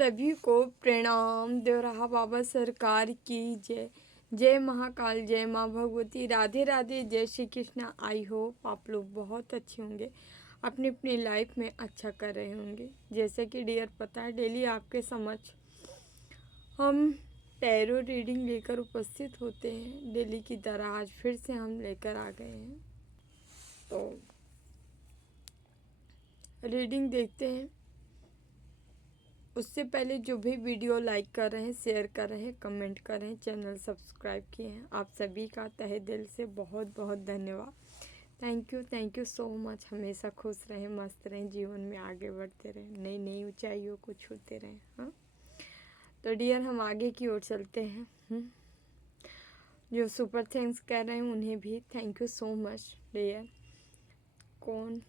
सभी को प्रणाम। देवराहा बाबा सरकार की जय। जय महाकाल, जय माँ भगवती, राधे राधे, जय श्री कृष्णा। आई होप आप लोग बहुत अच्छे होंगे, अपनी अपनी लाइफ में अच्छा कर रहे होंगे। जैसे कि डियर पता है, डेली आपके समक्ष हम टैरो रीडिंग लेकर उपस्थित होते हैं। डेली की तरह आज फिर से हम लेकर आ गए हैं, तो रीडिंग देखते हैं। उससे पहले जो भी वीडियो लाइक कर रहे हैं, शेयर कर रहे हैं, कमेंट कर रहे हैं, चैनल सब्सक्राइब किए हैं, आप सभी का तहे दिल से बहुत बहुत धन्यवाद। Thank you so much. हमेशा खुश रहें, मस्त रहें, जीवन में आगे बढ़ते रहें, नई नई ऊंचाइयों को छूते रहें। हाँ, तो डियर हम आगे की ओर चलते हैं। जो सुपर थैंक्स कर रहे हैं उन्हें भी thank you so much dear. कौन?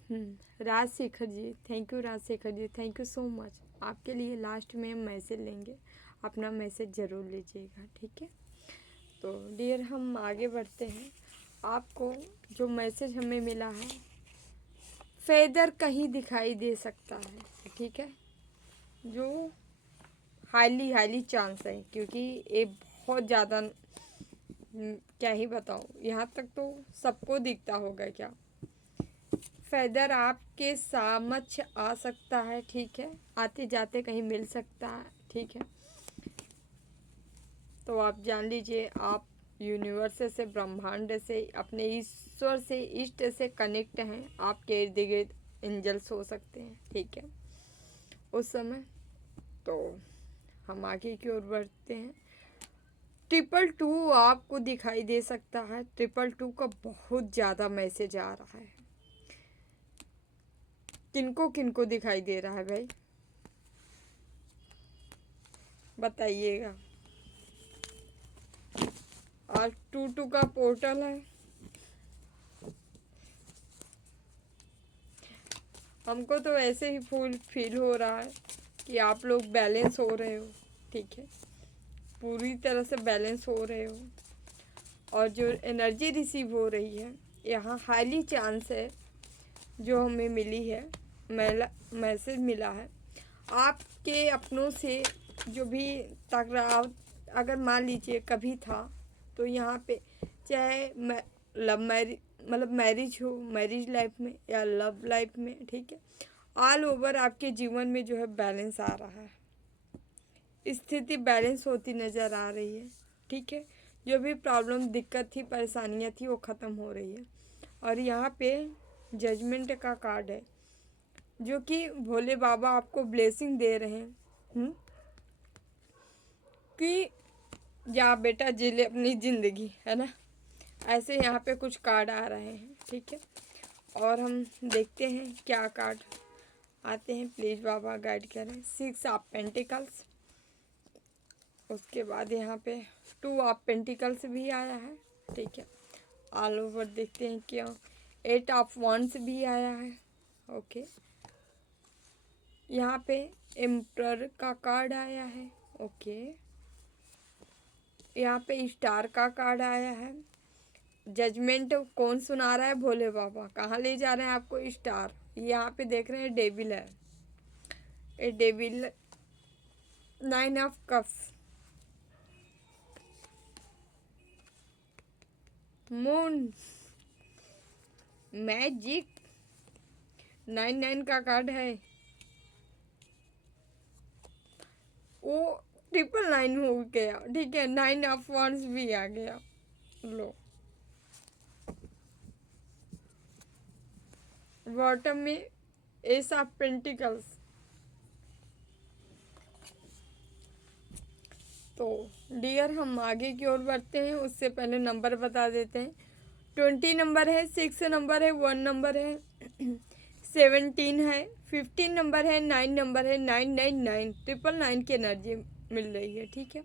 Rajashekhar ji, thank you Rajashekhar ji, thank you so much. आपके लिए लास्ट में हम मैसेज लेंगे, अपना मैसेज ज़रूर लीजिएगा, ठीक है। तो डियर हम आगे बढ़ते हैं। आपको जो मैसेज हमें मिला है, फेदर कहीं दिखाई दे सकता है, ठीक है, जो हाईली चांस है, क्योंकि ये बहुत ज़्यादा क्या ही बताऊँ, यहाँ तक तो सबको दिखता होगा क्या। फेदर आपके समक्ष आ सकता है, ठीक है, आते जाते कहीं मिल सकता है, ठीक है। तो आप जान लीजिए, आप यूनिवर्स से, ब्रह्मांड से, अपने ईश्वर से, इष्ट से कनेक्ट हैं। आपके इर्द गिर्द एंजल्स हो सकते हैं, ठीक है, उस समय। तो हम आगे की ओर बढ़ते हैं। 222 आपको दिखाई दे सकता है। 222 का बहुत ज़्यादा मैसेज आ रहा है। किनको किनको दिखाई दे रहा है भाई, बताइएगा। आज 22 का पोर्टल है। हमको तो ऐसे ही फील हो रहा है कि आप लोग बैलेंस हो रहे हो, ठीक है, पूरी तरह से बैलेंस हो रहे हो। और जो एनर्जी रिसीव हो रही है, यहाँ हाईली चांस है, जो हमें मिली है, मैसेज मिला है, आपके अपनों से जो भी टकराव अगर मान लीजिए कभी था, तो यहाँ पे चाहे लव मैरिज, मतलब मैरिज हो, मैरिज लाइफ में या लव लाइफ में, ठीक है, ऑल ओवर आपके जीवन में जो है बैलेंस आ रहा है, स्थिति बैलेंस होती नज़र आ रही है, ठीक है। जो भी प्रॉब्लम, दिक्कत थी, परेशानियाँ थी, वो ख़त्म हो रही है। और यहाँ पे जजमेंट का कार्ड है, जो कि भोले बाबा आपको ब्लेसिंग दे रहे हैं कि जा बेटा जी ले अपनी ज़िंदगी, है ना। ऐसे यहाँ पे कुछ कार्ड आ रहे हैं, ठीक है। और हम देखते हैं क्या कार्ड आते हैं। प्लीज़ बाबा गाइड करें। 6 ऑफ पेंटिकल्स, उसके बाद यहाँ पे 2 ऑफ पेंटिकल्स भी आया है, ठीक है। ऑल ओवर देखते हैं क्या। 8 ऑफ वॉन्ड्स भी आया है, ओके। यहाँ पे एम्परर का कार्ड आया है, ओके। यहाँ पे स्टार का कार्ड आया है। जजमेंट कौन सुना रहा है? भोले बाबा। कहाँ ले जा रहे हैं आपको? स्टार। यहाँ पे देख रहे हैं डेविल है, a devil. 9 of cups, moon, magic. 9 का कार्ड है, वो 999 हो गया, ठीक है। 9 ऑफ वॉन्ड्स भी आ गया, लो। बॉटम में एस ऑफ पेंटिकल्स। तो डियर हम आगे की ओर बढ़ते हैं, उससे पहले नंबर बता देते हैं। 20 नंबर है, 6 नंबर है, 1 नंबर है, 17 है, 15 नंबर है, 9 नंबर है, 999, 999 की एनर्जी मिल रही है, ठीक है,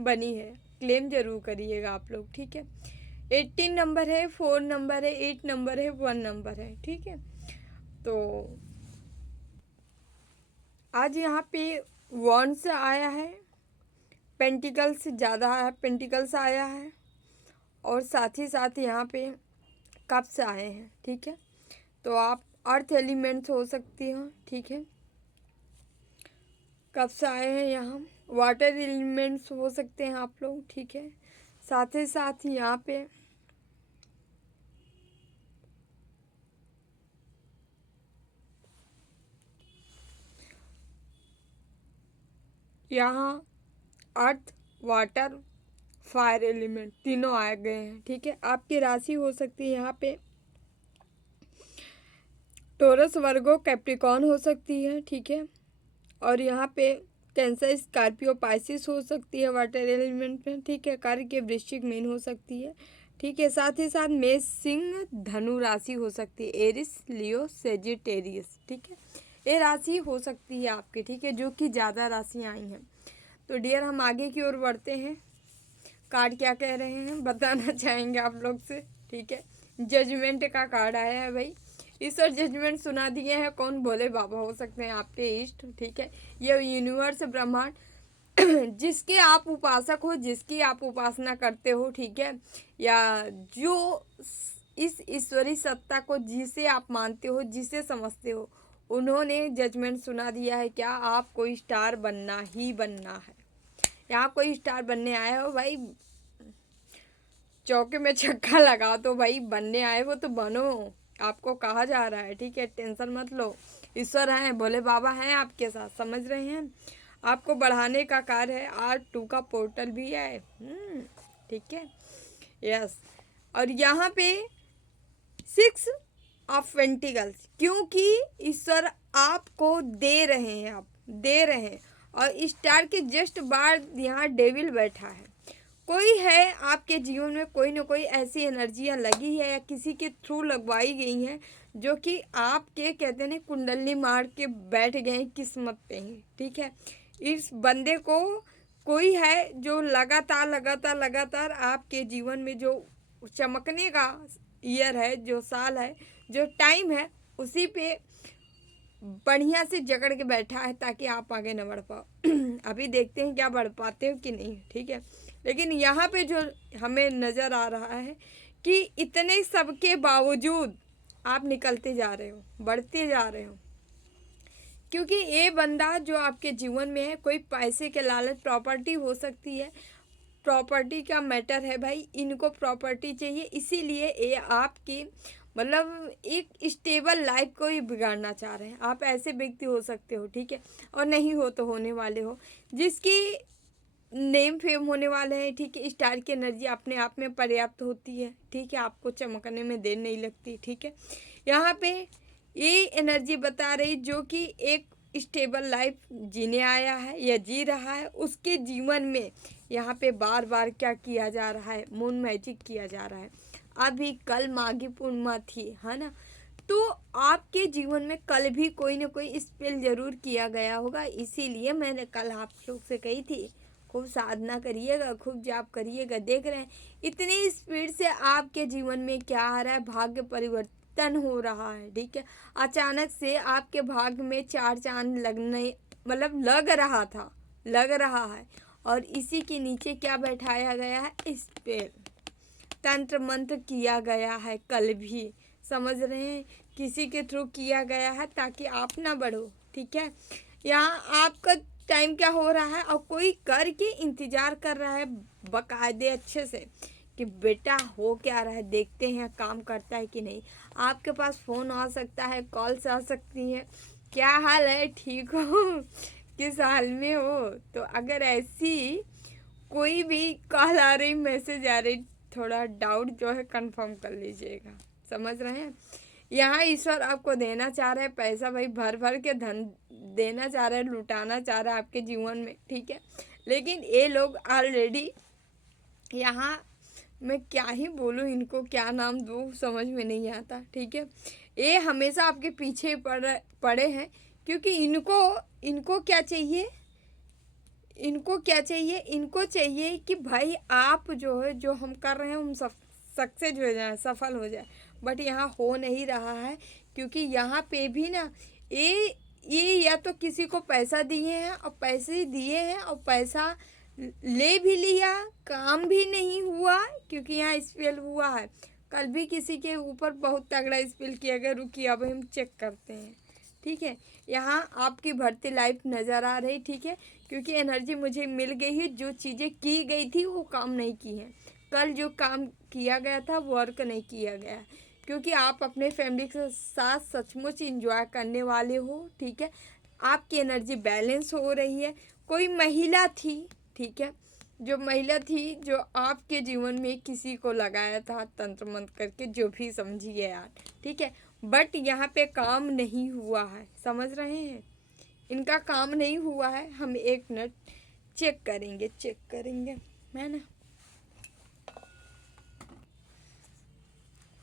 बनी है। क्लेम जरूर करिएगा आप लोग, ठीक है। 18 नंबर है, 4 नंबर है, 8 नंबर है, 1 नंबर है, ठीक है। तो आज यहाँ पे वॉन्ड्स आया है, पेंटिकल्स ज़्यादा है, पेंटिकल्स आया है, और साथ ही साथ यहाँ पे कप्स आए हैं, ठीक है। तो आप अर्थ एलिमेंट्स हो सकती हो, ठीक है। कब से आए हैं यहाँ। वाटर एलिमेंट्स हो सकते हैं आप लोग, ठीक है। साथ ही साथ यहाँ पे यहाँ अर्थ, वाटर, फायर एलिमेंट तीनों आ गए हैं, ठीक है। आपकी राशि हो सकती है यहाँ पे टोरस, वर्गो, कैप्रिकॉन हो सकती है, ठीक है। और यहाँ पे कैंसर, स्कॉर्पियो, पाइसिस हो सकती है वाटर एलिमेंट में, ठीक है। कार्य के वृश्चिक, मीन हो सकती है, ठीक है। साथ ही साथ मेष, सिंह, धनु राशि हो सकती है, एरिस, लियो, सेजिटेरियस, ठीक है। ये राशि हो सकती है आपकी, ठीक है, जो कि ज़्यादा राशियाँ आई हैं। तो डियर हम आगे की ओर बढ़ते हैं। कार्ड क्या कह रहे हैं बताना चाहेंगे आप लोग से, ठीक है। जजमेंट का कार्ड आया है भाई। ईश्वर जजमेंट सुना दिए हैं। कौन? भोले बाबा हो सकते हैं आपके इष्ट, ठीक है। ये यूनिवर्स, ब्रह्मांड, जिसके आप उपासक हो, जिसकी आप उपासना करते हो, ठीक है, या जो इस ईश्वरी सत्ता को जिसे आप मानते हो, जिसे समझते हो, उन्होंने जजमेंट सुना दिया है। क्या आपको स्टार बनना ही बनना है। यहाँ कोई स्टार बनने आए हो भाई, चौके में छक्का लगा तो भाई बनने आए हो तो बनो, आपको कहा जा रहा है, ठीक है। टेंशन मत लो, ईश्वर हैं, भोले बाबा हैं आपके साथ, समझ रहे हैं। आपको बढ़ाने का कार्य है। R2 का पोर्टल भी है, ठीक है, यस। और यहाँ पे 6 ऑफ पेंटिकल्स, क्योंकि ईश्वर आपको दे रहे हैं, आप दे रहे हैं। और स्टार के जस्ट बाद यहाँ डेविल बैठा है। कोई है आपके जीवन में, कोई ना कोई ऐसी एनर्जियाँ लगी है या किसी के थ्रू लगवाई गई हैं, जो कि आपके कहते हैं कुंडली मार के बैठ गए हैं किस्मत पे ही, ठीक है। इस बंदे को कोई है जो लगातार लगातार लगातार आपके जीवन में जो चमकने का ईयर है, जो साल है, जो टाइम है, उसी पे बढ़िया से जकड़ के बैठा है ताकि आप आगे न बढ़ पाओ। अभी देखते हैं क्या बढ़ पाते हो कि नहीं, ठीक है। लेकिन यहाँ पे जो हमें नज़र आ रहा है कि इतने सब के बावजूद आप निकलते जा रहे हो, बढ़ते जा रहे हो, क्योंकि ये बंदा जो आपके जीवन में है, कोई पैसे के लालच, प्रॉपर्टी हो सकती है, प्रॉपर्टी का मैटर है भाई, इनको प्रॉपर्टी चाहिए, इसीलिए ये आपकी मतलब एक स्टेबल लाइफ को ही बिगाड़ना चाह रहे हैं। आप ऐसे व्यक्ति हो सकते हो, ठीक है, और नहीं हो तो होने वाले हो, जिसकी नेम फेम होने वाले हैं, ठीक है। स्टार की एनर्जी अपने आप में पर्याप्त होती है, ठीक है, आपको चमकने में देर नहीं लगती, ठीक है। यहाँ पे ये एनर्जी बता रही जो कि एक स्टेबल लाइफ जीने आया है या जी रहा है, उसके जीवन में यहाँ पे बार बार क्या किया जा रहा है, मून मैजिक किया जा रहा है। अभी कल माघी पूर्णिमा थी, है ना, तो आपके जीवन में कल भी कोई ना कोई स्पेल जरूर किया गया होगा। इसीलिए मैंने कल आप लोग से कही थी खूब साधना करिएगा, खूब जाप करिएगा। देख रहे हैं इतनी स्पीड से आपके जीवन में क्या आ रहा है, भाग्य परिवर्तन हो रहा है, ठीक है। अचानक से आपके भाग्य में 4 चांद लगने मतलब लग रहा था, लग रहा है। और इसी के नीचे क्या बैठाया गया है, स्पेल, तंत्र मंत्र किया गया है कल भी, समझ रहे हैं, किसी के थ्रू किया गया है ताकि आप ना बढ़ो, ठीक है। यहाँ आपका टाइम क्या हो रहा है और कोई करके इंतज़ार कर रहा है बकायदे अच्छे से कि बेटा हो क्या रहा है, देखते हैं काम करता है कि नहीं। आपके पास फ़ोन आ सकता है, कॉल्स आ सकती हैं, क्या हाल है, ठीक हो, किस हाल में हो। तो अगर ऐसी कोई भी कॉल आ रही, मैसेज आ रही, थोड़ा डाउट जो है कंफर्म कर लीजिएगा, समझ रहे हैं। यहाँ ईश्वर आपको देना चाह रहे हैं पैसा, भाई भर भर के धन देना चाह रहे हैं, लुटाना चाह रहा है आपके जीवन में, ठीक है। लेकिन ये लोग ऑलरेडी यहाँ, मैं क्या ही बोलूँ, इनको क्या नाम दूँ समझ में नहीं आता, ठीक है। ये हमेशा आपके पीछे पड़े हैं, क्योंकि इनको क्या चाहिए, इनको क्या चाहिए, इनको चाहिए कि भाई आप जो है, जो हम कर रहे हैं हम सक्सेस हो जाए, सफल हो जाए। बट यहाँ हो नहीं रहा है, क्योंकि यहाँ पे भी ना ये या तो किसी को पैसा दिए हैं और पैसे दिए हैं और पैसा ले भी लिया, काम भी नहीं हुआ, क्योंकि यहाँ स्पेल हुआ है। कल भी किसी के ऊपर बहुत तगड़ा स्पेल किया गया, रुकिए अब हम चेक करते हैं, ठीक है। यहाँ आपकी बढ़ती लाइफ नज़र आ रही, ठीक है, क्योंकि एनर्जी मुझे मिल गई है। जो चीज़ें की गई थी वो काम नहीं की हैं। कल जो काम किया गया था वर्क नहीं किया गया, क्योंकि आप अपने फैमिली के साथ सचमुच इंजॉय करने वाले हो, ठीक है। आपकी एनर्जी बैलेंस हो रही है। कोई महिला थी, ठीक है, जो महिला थी जो आपके जीवन में किसी को लगाया था तंत्र मंत्र करके, जो भी समझिए यार, ठीक है, बट यहाँ पे काम नहीं हुआ है, समझ रहे हैं, इनका काम नहीं हुआ है। हम एक मिनट चेक करेंगे है ना।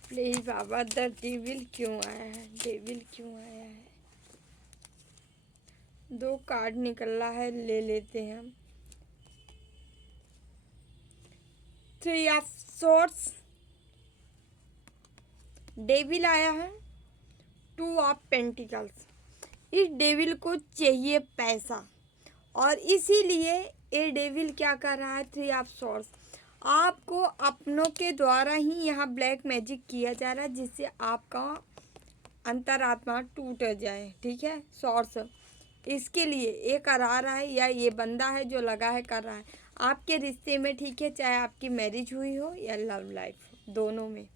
प्लीज बाबा, द डेविल क्यों आया है, डेविल क्यों आया है। 2 कार्ड निकल रहा है, ले लेते हैं हम। 3 ऑफ सोर्स, डेविल आया है, 2 ऑफ पेंटिकल्स। इस डेविल को चाहिए पैसा, और इसीलिए ये डेविल क्या कर रहा है, 3 ऑफ सोर्स। आपको अपनों के द्वारा ही यहाँ ब्लैक मैजिक किया जा रहा है, जिससे आपका अंतरात्मा टूट जाए, ठीक है। सोर्स इसके लिए ये करा रहा है, या ये बंदा है जो लगा है कर रहा है आपके रिश्ते में, ठीक है, चाहे आपकी मैरिज हुई हो या लव लाइफ, दोनों में।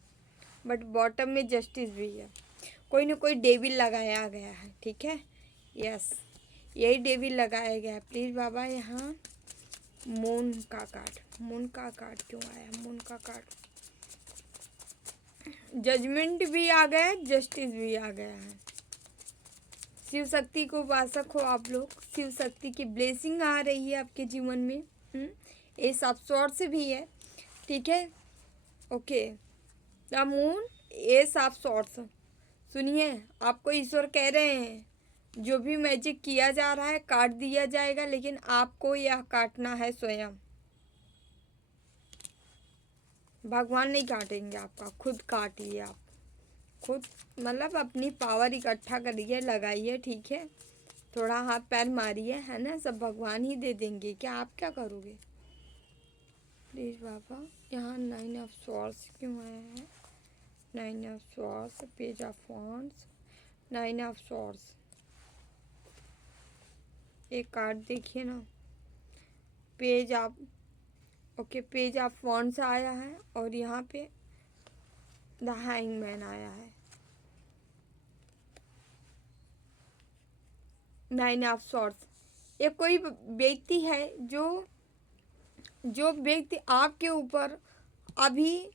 बट बॉटम में जस्टिस भी है, कोई ना कोई डेविल लगाया गया है, ठीक है। यस, यही डेविल लगाया गया है। प्लीज़ बाबा, यहाँ मून का कार्ड क्यों आया, मून का कार्ड। जजमेंट भी आ गया है, जस्टिस भी आ गया है। शिव शक्ति को उपासक हो आप लोग, शिव शक्ति की ब्लेसिंग आ रही है आपके जीवन में। एस ऑफ सॉर्ड्स भी है, ठीक है, okay. The moon, S of swords. सुनिए, आपको ईश्वर कह रहे हैं जो भी मैजिक किया जा रहा है काट दिया जाएगा, लेकिन आपको यह काटना है स्वयं। भगवान नहीं काटेंगे आपका, खुद काटिए आप खुद, मतलब अपनी पावर इकट्ठा करिए, लगाइए, ठीक है, थोड़ा हाथ पैर मारिए, है ना, सब भगवान ही दे देंगे, क्या आप क्या करोगे। प्लीज़ बाबा, यहाँ 9 ऑफ स्वॉर्ड्स क्यों आया है, 9 of swords, page of wands, 9 of swords. एक कार्ड देखिए ना, page of, okay, page of wands आया है, और यहाँ पे द हैंगमैन आया है, 9 ऑफ स्वॉर्ड्स। ये कोई व्यक्ति है जो व्यक्ति आपके ऊपर अभी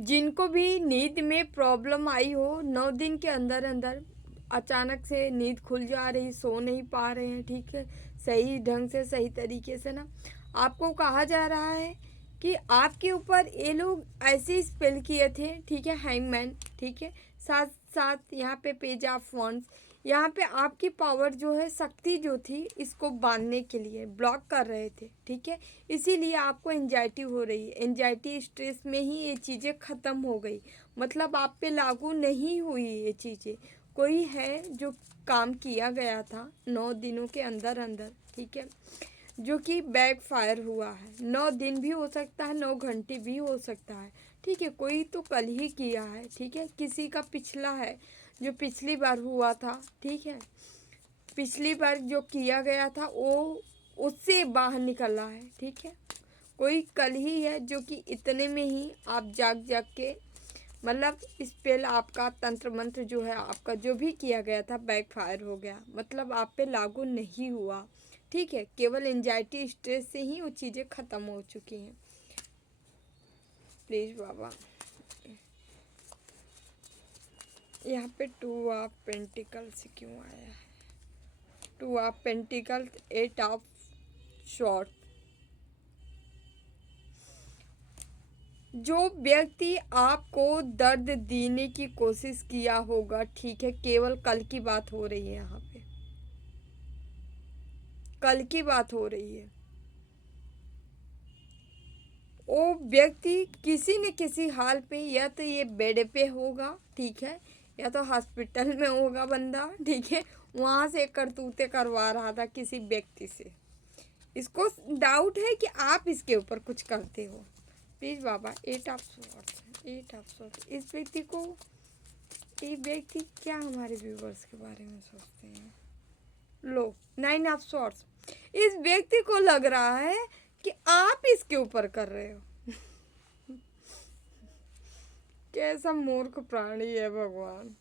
जिनको भी नींद में प्रॉब्लम आई हो, 9 दिन के अंदर अंदर अचानक से नींद खुल जा रही, सो नहीं पा रहे हैं, ठीक है, सही ढंग से, सही तरीके से ना, आपको कहा जा रहा है कि आपके ऊपर ये लोग ऐसे स्पेल किए थे, ठीक है, हैंगमैन, ठीक है, साथ साथ यहाँ पे पेज ऑफ वॉन्ड्स, यहाँ पे आपकी पावर जो है, शक्ति जो थी, इसको बांधने के लिए ब्लॉक कर रहे थे, ठीक है, इसीलिए आपको एंजाइटी हो रही है। एंजाइटी स्ट्रेस में ही ये चीज़ें ख़त्म हो गई, मतलब आप पे लागू नहीं हुई ये चीज़ें। कोई है जो काम किया गया था 9 दिनों के अंदर अंदर, ठीक है, जो कि बैक फायर हुआ है। 9 दिन भी हो सकता है, 9 घंटे भी हो सकता है, ठीक है, कोई तो कल ही किया है, ठीक है, किसी का पिछला है जो पिछली बार हुआ था, ठीक है, पिछली बार जो किया गया था वो उससे बाहर निकला है, ठीक है, कोई कल ही है जो कि इतने में ही आप जाग के, मतलब स्पेल आपका, तंत्र मंत्र जो है आपका, जो भी किया गया था बैक फायर हो गया, मतलब आप पे लागू नहीं हुआ, ठीक है, केवल एंजाइटी स्ट्रेस से ही वो चीज़ें ख़त्म हो चुकी हैं। प्लीज़ बाबा, यहाँ पे 2 ऑफ पेंटिकल्स क्यों आया है, 2 ऑफ पेंटिकल्स, 8 ऑफ शॉर्ट। जो व्यक्ति आपको दर्द देने की कोशिश किया होगा, ठीक है, केवल कल की बात हो रही है, यहाँ पे कल की बात हो रही है। वो व्यक्ति किसी न किसी हाल पे, या तो ये बेड पे होगा, ठीक है, या तो हॉस्पिटल में होगा बंदा, ठीक है, वहाँ से करतूते करवा रहा था किसी व्यक्ति से। इसको डाउट है कि आप इसके ऊपर कुछ करते हो। Please Baba, 8 of swords, 8 of swords. इस व्यक्ति को ये व्यक्ति क्या हमारे व्यूवर्स के बारे में सोचते हैं। लो 9 ऑफ सॉर्ड्स। इस व्यक्ति को लग रहा है कि आप इसके ऊपर कर रहे हो। कैसा मूर्ख प्राणी है भगवान।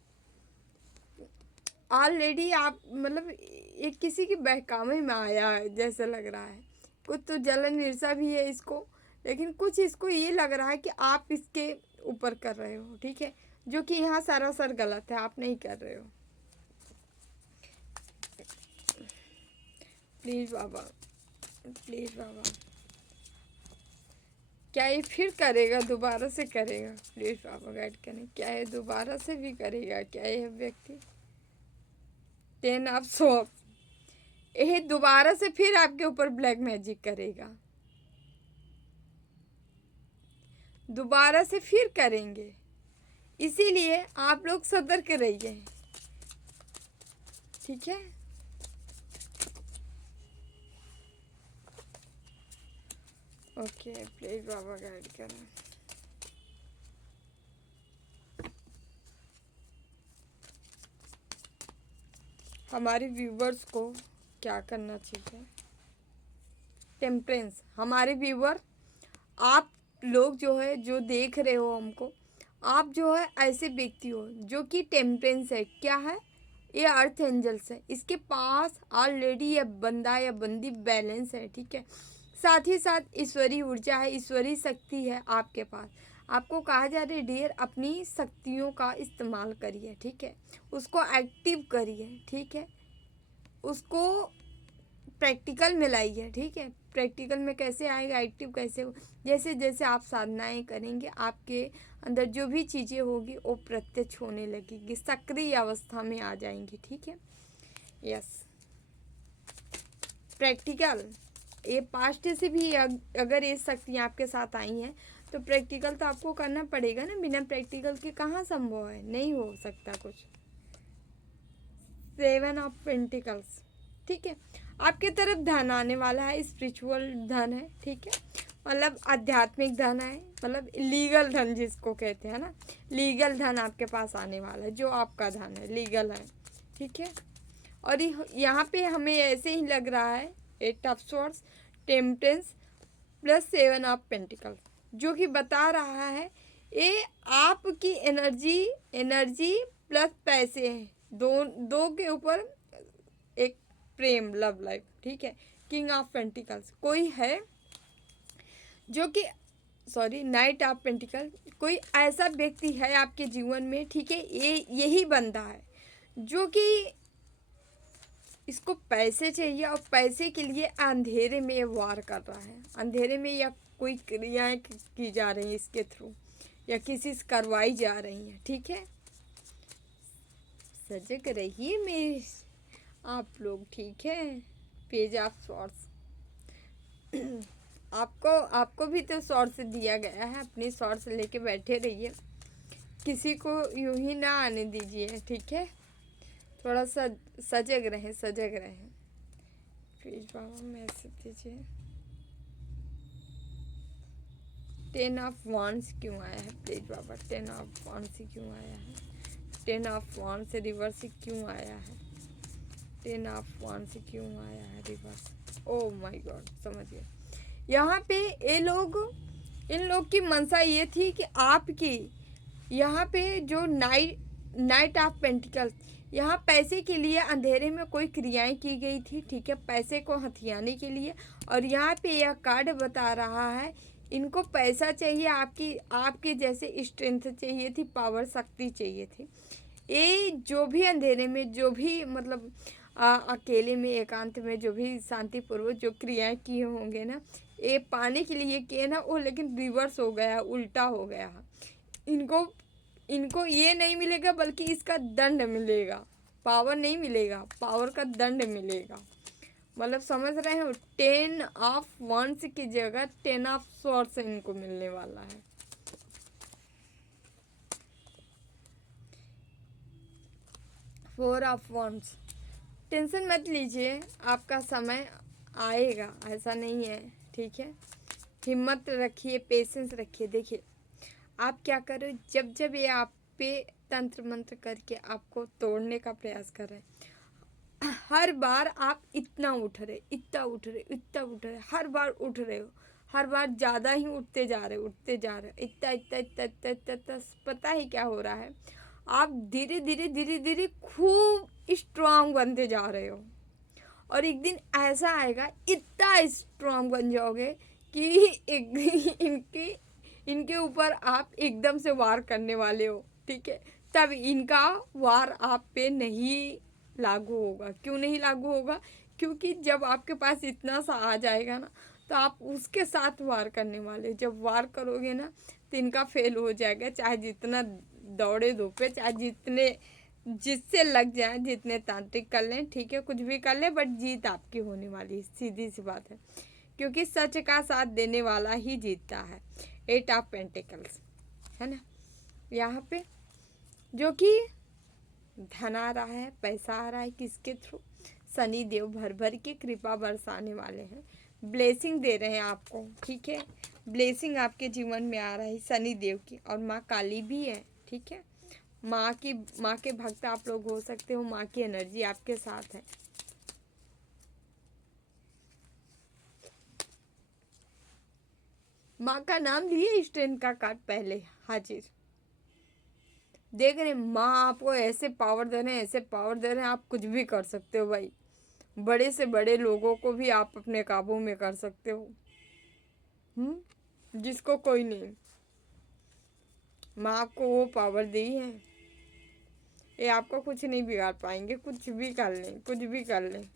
ऑलरेडी आप मतलब ये किसी के बहकावे में आया है जैसे लग रहा है। कुछ तो जलन ईर्ष्या भी है इसको, लेकिन कुछ इसको ये लग रहा है कि आप इसके ऊपर कर रहे हो, ठीक है, जो कि यहाँ सरासर गलत है, आप नहीं कर रहे हो। प्लीज़ बाबा, प्लीज़ बाबा, क्या ये फिर करेगा, दोबारा से करेगा? प्लीज़ बाबा गाइड करें, क्या ये दोबारा से भी करेगा क्या ये व्यक्ति? 10 ऑफ सॉर्ड्स। ये दोबारा से फिर आपके ऊपर ब्लैक मैजिक करेगा, दोबारा से फिर करेंगे, इसीलिए आप लोग सतर्क रहिए, ठीक है। ओके प्लीज बाबा गाइड करें। हमारे व्यूवर्स को क्या करना चाहिए? टेम्परेंस। हमारे व्यूवर, आप लोग जो है, जो देख रहे हो हमको, आप जो है ऐसे व्यक्ति हो जो कि टेम्परेंस है। क्या है ये? अर्थ एंजल्स है। इसके पास ऑलरेडी ये बंदा या बंदी बैलेंस है, ठीक है। साथ ही साथ ईश्वरीय ऊर्जा है, ईश्वरीय शक्ति है आपके पास। आपको कहा जा रहा है डियर, अपनी शक्तियों का इस्तेमाल करिए, ठीक है, उसको एक्टिव करिए, ठीक है, उसको प्रैक्टिकल में लाइए, ठीक है। प्रैक्टिकल में कैसे आएगा, एक्टिव कैसे हो? जैसे जैसे आप साधनाएं करेंगे, आपके अंदर जो भी चीज़ें होगी वो प्रत्यक्ष होने लगेगी, सक्रिय अवस्था में आ जाएंगी, ठीक है। Yes, practical. ये पास्ट से भी अगर ये शक्तियाँ आपके साथ आई हैं तो प्रैक्टिकल तो आपको करना पड़ेगा ना। बिना प्रैक्टिकल के कहाँ संभव है? नहीं हो सकता कुछ। 7 ऑफ पेंटिकल्स, ठीक है। आपके तरफ धन आने वाला है, स्पिरिचुअल धन है, ठीक है, मतलब आध्यात्मिक धन है, मतलब लीगल धन जिसको कहते हैं ना, लीगल धन आपके पास आने वाला है, जो आपका धन है, लीगल है, ठीक है। और यहाँ पे हमें ऐसे ही लग रहा है 8 of swords, temperance plus 7 of pentacles, जो कि बता रहा है ये आपकी एनर्जी प्लस पैसे हैं, दो के ऊपर एक प्रेम, लव लाइफ, ठीक है। किंग ऑफ पेंटिकल्स कोई है जो कि नाइट ऑफ पेंटिकल, कोई ऐसा व्यक्ति है आपके जीवन में, ठीक है, यही बंदा है जो कि इसको पैसे चाहिए और पैसे के लिए अंधेरे में वार कर रहा है, अंधेरे में या कोई क्रियाएं की जा रही हैं इसके थ्रू, या किसी से करवाई जा रही हैं, ठीक है। सजग रहिए मेरे आप लोग, ठीक है। Page of swords. आपको भी तो सॉर्ड्स दिया गया है, अपनी सॉर्ड्स लेके बैठे रहिए, किसी को यूं ही ना आने दीजिए, ठीक है। थोड़ा सा सजग रहें, सजग रहें। प्लीज बाबा मैसेज दीजिए। 10 ऑफ वांड्स क्यों आया है? प्लीज बाबा 10 ऑफ वांड्स क्यों आया है? 10 ऑफ वांड्स रिवर्स क्यों आया है? 10 ऑफ वांड्स क्यों आया है रिवर्स? ओह माय गॉड, समझ गया। यहाँ पे इन लोग की मंशा ये थी कि आपकी यहाँ पे जो नाइट ऑफ पेंटिकल्स, यहाँ पैसे के लिए अंधेरे में कोई क्रियाएं की गई थी, ठीक है, पैसे को हथियाने के लिए। और यहाँ पे यह कार्ड बता रहा है इनको पैसा चाहिए, आपकी जैसे स्ट्रेंथ चाहिए थी, पावर, शक्ति चाहिए थी। ये जो भी अंधेरे में, जो भी मतलब अकेले में, एकांत में जो भी शांतिपूर्वक जो क्रियाएं किए होंगे ना, ये पाने के लिए किए ना, वो लेकिन रिवर्स हो गया, उल्टा हो गया। इनको ये नहीं मिलेगा, बल्कि इसका दंड मिलेगा, पावर नहीं मिलेगा, पावर का दंड मिलेगा। मतलब समझ रहे हो, 10 ऑफ वांड्स की जगह 10 ऑफ सॉर्ड्स इनको मिलने वाला है। Four of wands. टेंशन मत लीजिए, आपका समय आएगा, ऐसा नहीं है, ठीक है। हिम्मत रखिए, पेशेंस रखिए। देखिए आप क्या करो, जब ये आप पे तंत्र मंत्र करके आपको तोड़ने का प्रयास कर रहे हैं। हर बार आप इतना उठ रहे, इतना उठ रहे, इतना उठ रहे, हर बार उठ रहे हो, हर बार ज़्यादा ही उठते जा रहे, उठते जा रहे, इतना इतना इतना इतना इतना इतना। पता ही क्या हो रहा है, आप धीरे धीरे धीरे धीरे खूब स्ट्रांग बनते जा रहे हो। और एक दिन ऐसा आएगा, इतना स्ट्रांग बन जाओगे कि इनके ऊपर आप एकदम से वार करने वाले हो, ठीक है। तब इनका वार आप पे नहीं लागू होगा। क्यों नहीं लागू होगा? क्योंकि जब आपके पास इतना सा आ जाएगा ना, तो आप उसके साथ वार करने वाले। जब वार करोगे ना, तो इनका फेल हो जाएगा। चाहे जितना दौड़े धूपे, चाहे जिससे लग जाए, जितने तांत्रिक कर लें, ठीक है, कुछ भी कर लें, बट जीत आपकी होने वाली, सीधी सी बात है। क्योंकि सच का साथ देने वाला ही जीतता है। 8 ऑफ पेंटिकल्स है ना यहाँ पे, जो कि धन आ रहा है, पैसा आ रहा है। किसके थ्रू? शनि देव भर भर के कृपा बरसाने वाले हैं, ब्लेसिंग दे रहे हैं आपको, ठीक है। ब्लेसिंग आपके जीवन में आ रहा है शनि देव की। और माँ काली भी है, ठीक है। माँ के भक्त आप लोग हो सकते हो। माँ की एनर्जी आपके साथ है। माँ का नाम लिए, स्ट्रेंथ का कार्ड पहले हाजिर। देख रहे, माँ आपको ऐसे पावर दे रहे हैं, ऐसे पावर दे रहे हैं, आप कुछ भी कर सकते हो भाई। बड़े से बड़े लोगों को भी आप अपने काबू में कर सकते हो, जिसको कोई नहीं। माँ आपको वो पावर दी है, ये आपको कुछ नहीं बिगाड़ पाएंगे। कुछ भी कर लें, कुछ भी कर लें,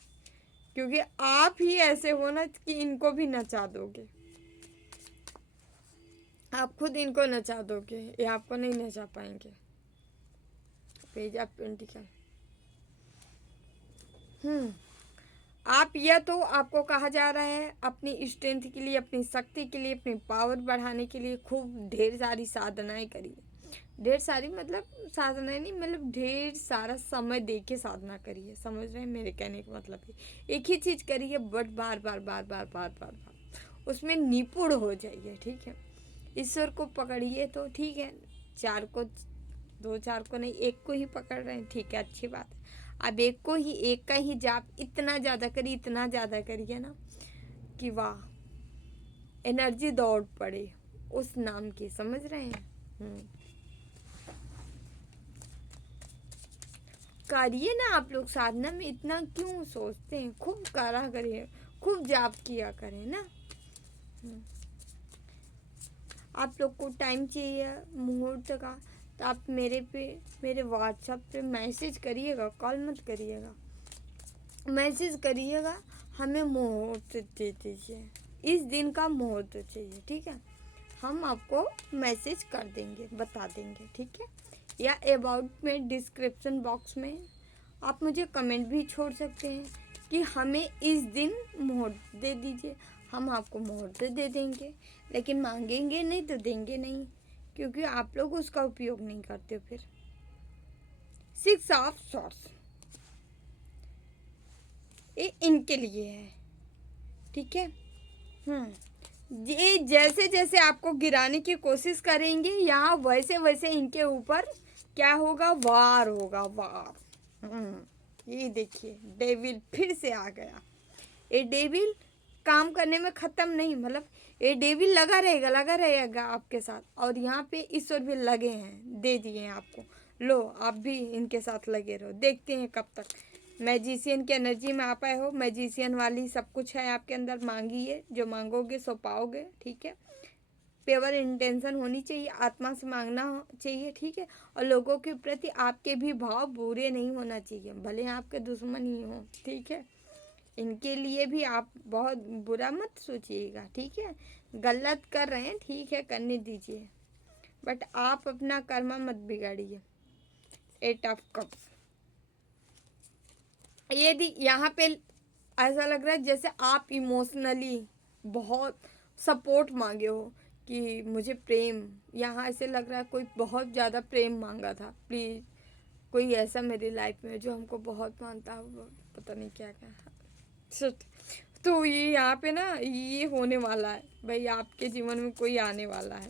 क्योंकि आप ही ऐसे हो ना कि इनको भी नचा दोगे। आप खुद इनको नचा दोगे, ये आपको नहीं नचा पाएंगे। Page of pentacle. आप यह तो आपको कहा जा रहा है अपनी स्ट्रेंथ के लिए, अपनी शक्ति के लिए, अपनी पावर बढ़ाने के लिए खूब ढेर सारी साधनाएं करिए। ढेर सारी मतलब साधनाएं नहीं, मतलब ढेर सारा समय दे के साधना करिए। समझ रहे हैं मेरे कहने का मतलब है? एक ही चीज़ करिए, बट बार बार बार बार बार बार बार उसमें निपुण हो जाइए, ठीक है। ईश्वर को पकड़िए तो ठीक है, 4 को, 2-4 को नहीं, 1 को ही पकड़ रहे हैं, ठीक है, अच्छी बात है। अब 1 को ही, 1 का ही जाप इतना ज़्यादा करिए, इतना ज़्यादा करिए ना कि वाह, एनर्जी दौड़ पड़े उस नाम की। समझ रहे हैं? करिए ना आप लोग साधना में, इतना क्यों सोचते हैं? खूब करा करिए, खूब जाप किया करें ना। आप लोग को टाइम चाहिए मुहूर्त का, तो आप मेरे व्हाट्सएप पे मैसेज करिएगा, कॉल मत करिएगा, मैसेज करिएगा। हमें मुहूर्त दे दीजिए, इस दिन का मुहूर्त चाहिए, ठीक है। हम आपको मैसेज कर देंगे, बता देंगे, ठीक है। या अबाउट में डिस्क्रिप्शन बॉक्स में आप मुझे कमेंट भी छोड़ सकते हैं कि हमें इस दिन मुहूर्त दे दीजिए। हम आपको मुहूर्त दे देंगे, लेकिन मांगेंगे नहीं तो देंगे नहीं, क्योंकि आप लोग उसका उपयोग नहीं करते। फिर 6 ऑफ सॉर्ड्स, ये इनके लिए है, ठीक है। ये जैसे जैसे आपको गिराने की कोशिश करेंगे यहाँ, वैसे वैसे इनके ऊपर क्या होगा? वार होगा, वार। ये देखिए, डेविल फिर से आ गया। ये डेविल काम करने में ख़त्म नहीं, मतलब ये डेविल लगा रहेगा आपके साथ। और यहाँ पे ईश्वर भी लगे हैं, दे दिए हैं आपको। लो, आप भी इनके साथ लगे रहो, देखते हैं कब तक। मैजिशियन की एनर्जी में आ पाए हो, मैजिशियन वाली सब कुछ है आपके अंदर। मांगिए, जो मांगोगे सो पाओगे, ठीक है। प्योर इंटेंशन होनी चाहिए, आत्मा से मांगना चाहिए, ठीक है। और लोगों के प्रति आपके भी भाव बुरे नहीं होना चाहिए, भले आपके दुश्मन ही हो, ठीक है। इनके लिए भी आप बहुत बुरा मत सोचिएगा, ठीक है। गलत कर रहे हैं, ठीक है, करने दीजिए, बट आप अपना कर्म मत बिगाड़िए। 8 ऑफ कप्स। यदि यहाँ पे ऐसा लग रहा है जैसे आप इमोशनली बहुत सपोर्ट मांगे हो कि मुझे प्रेम, यहाँ ऐसे लग रहा है कोई बहुत ज़्यादा प्रेम मांगा था। प्लीज़ कोई ऐसा मेरी लाइफ में जो हमको बहुत मानता है, पता नहीं क्या क्या। तो ये यहाँ पे ना ये होने वाला है भाई, आपके जीवन में कोई आने वाला है।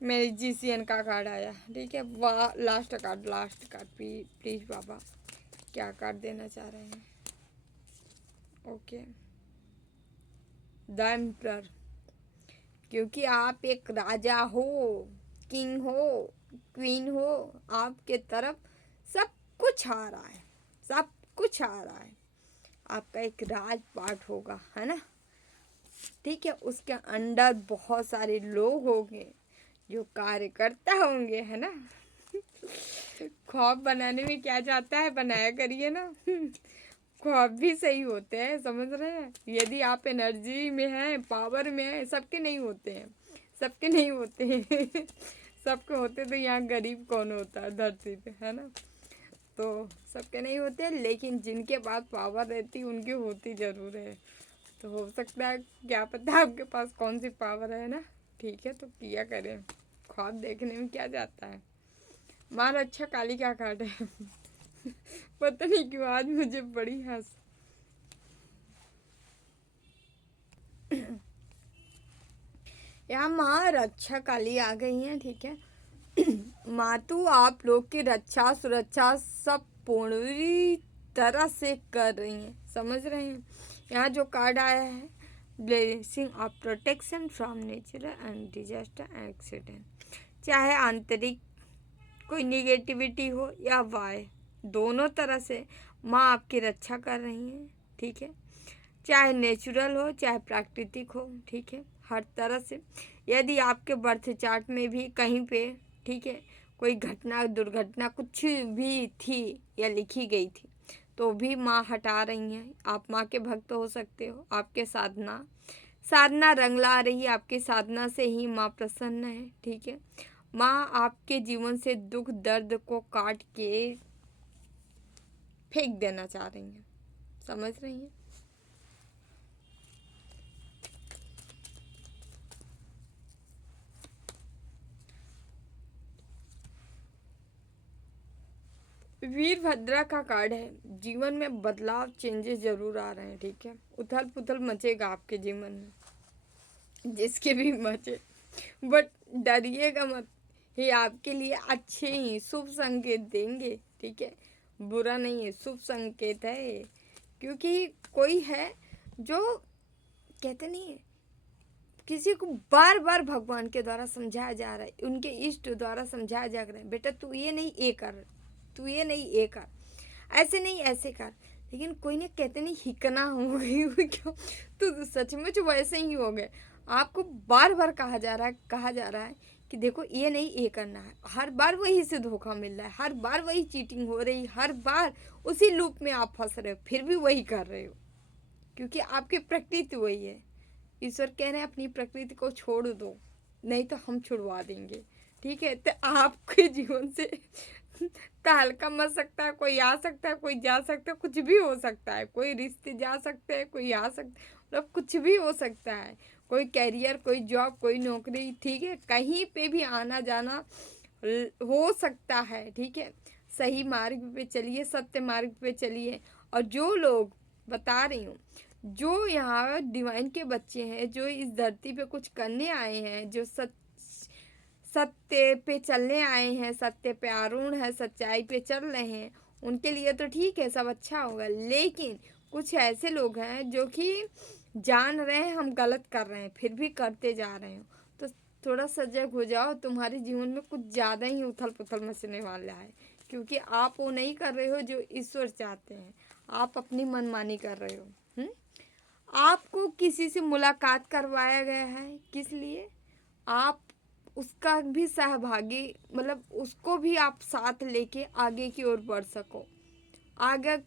मैजिशियन का कार्ड आया, ठीक है। वाह, लास्ट कार्ड प्लीज बाबा, क्या कार्ड देना चाह रहे हैं? Okay, the emperor. क्योंकि आप एक राजा हो, किंग हो, क्वीन हो, आपके तरफ सब कुछ आ रहा है, सब कुछ आ रहा है। आपका एक राजपाट होगा, है ना, ठीक है। उसके अंडर बहुत सारे लोग होंगे जो कार्यकर्ता होंगे, है ना। ख्वाब बनाने में क्या जाता है, बनाया करिए ना। ख्वाब भी सही होते हैं, समझ रहे हैं। यदि आप एनर्जी में हैं, पावर में हैं, सबके नहीं होते हैं, सबके नहीं होते हैं। सबके होते तो यहाँ गरीब कौन होता है धरती पे, है ना। तो सबके नहीं होते, लेकिन जिनके पास पावर रहती उनकी होती ज़रूर है। तो हो सकता है, क्या पता आपके पास कौन सी पावर है ना, ठीक है। तो किया करें, ख्वाब देखने में क्या जाता है। मार अच्छा काली का कार्ड है। पता नहीं क्यों आज मुझे बड़ी हंस। यहाँ माँ रक्षा काली आ गई हैं, ठीक है। मातु आप लोग की रक्षा सुरक्षा सब पूरी तरह से कर रही हैं, समझ रहे हैं। यहाँ जो कार्ड आया है, blessing of protection from nature and disaster accident. चाहे आंतरिक कोई निगेटिविटी हो या वाय, दोनों तरह से माँ आपकी रक्षा कर रही हैं, ठीक है। चाहे नेचुरल हो चाहे प्राकृतिक हो, ठीक है, हर तरह से। यदि आपके बर्थ चार्ट में भी कहीं पे, ठीक है, कोई घटना दुर्घटना कुछ भी थी या लिखी गई थी, तो भी माँ हटा रही हैं। आप माँ के भक्त हो सकते हो। आपके साधना रंग ला रही है, आपकी साधना से ही माँ प्रसन्न है, ठीक है। माँ आपके जीवन से दुख दर्द को काट के फेंक देना चाह रही हैं, समझ रही हैं। वीरभद्रा का कार्ड है। जीवन में बदलाव, चेंजेस जरूर आ रहे हैं, ठीक है। उथल पुथल मचेगा आपके जीवन में, जिसके भी मचे, बट डरिएगा मत। ये आपके लिए अच्छे ही शुभ संकेत देंगे, ठीक है। बुरा नहीं है, शुभ संकेत है ये। क्योंकि कोई है जो कहते नहीं है, किसी को बार बार भगवान के द्वारा समझाया जा रहा है, उनके इष्ट द्वारा समझाया जा रहा है, बेटा तू ये नहीं ये कर, तू ये नहीं ये कर, ऐसे नहीं ऐसे कर। लेकिन कोई ने कहते नहीं हिकना हो गई क्यों, तो सचमुच वैसे ही हो गए। आपको बार बार कहा जा रहा है कि देखो ये नहीं ये करना है। हर बार वही से धोखा मिल रहा है, हर बार वही चीटिंग हो रही, हर बार उसी लूप में आप फंस रहे हो, फिर भी वही कर रहे हो, क्योंकि आपकी प्रकृति वही है। ईश्वर कह रहे हैं अपनी प्रकृति को छोड़ दो, नहीं तो हम छुड़वा देंगे, ठीक है। तो आपके जीवन से तहलका मच सकता है, कोई आ सकता है, कोई जा सकता है, कुछ भी हो सकता है। कोई रिश्ते जा सकते हैं, कोई आ सकता, मतलब कुछ भी हो सकता है। कोई कैरियर, कोई जॉब, कोई नौकरी, ठीक है, कहीं पे भी आना जाना हो सकता है, ठीक है। सही मार्ग पे चलिए, सत्य मार्ग पे चलिए। और जो लोग बता रही हूँ, जो यहाँ डिवाइन के बच्चे हैं, जो इस धरती पे कुछ करने आए हैं, जो सत्य पे चलने आए हैं, सत्य पे आरूढ़ है, सच्चाई पे चल रहे हैं, उनके लिए तो ठीक है, सब अच्छा होगा। लेकिन कुछ ऐसे लोग हैं जो कि जान रहे हैं हम गलत कर रहे हैं, फिर भी करते जा रहे हो, तो थोड़ा सजग हो जाओ। तुम्हारे जीवन में कुछ ज़्यादा ही उथल पुथल मचने वाला है, क्योंकि आप वो नहीं कर रहे हो जो ईश्वर चाहते हैं, आप अपनी मनमानी कर रहे हो। आपको किसी से मुलाकात करवाया गया है, किस लिए? आप उसका भी सहभागी, मतलब उसको भी आप साथ लेके आगे की ओर बढ़ सको, आगे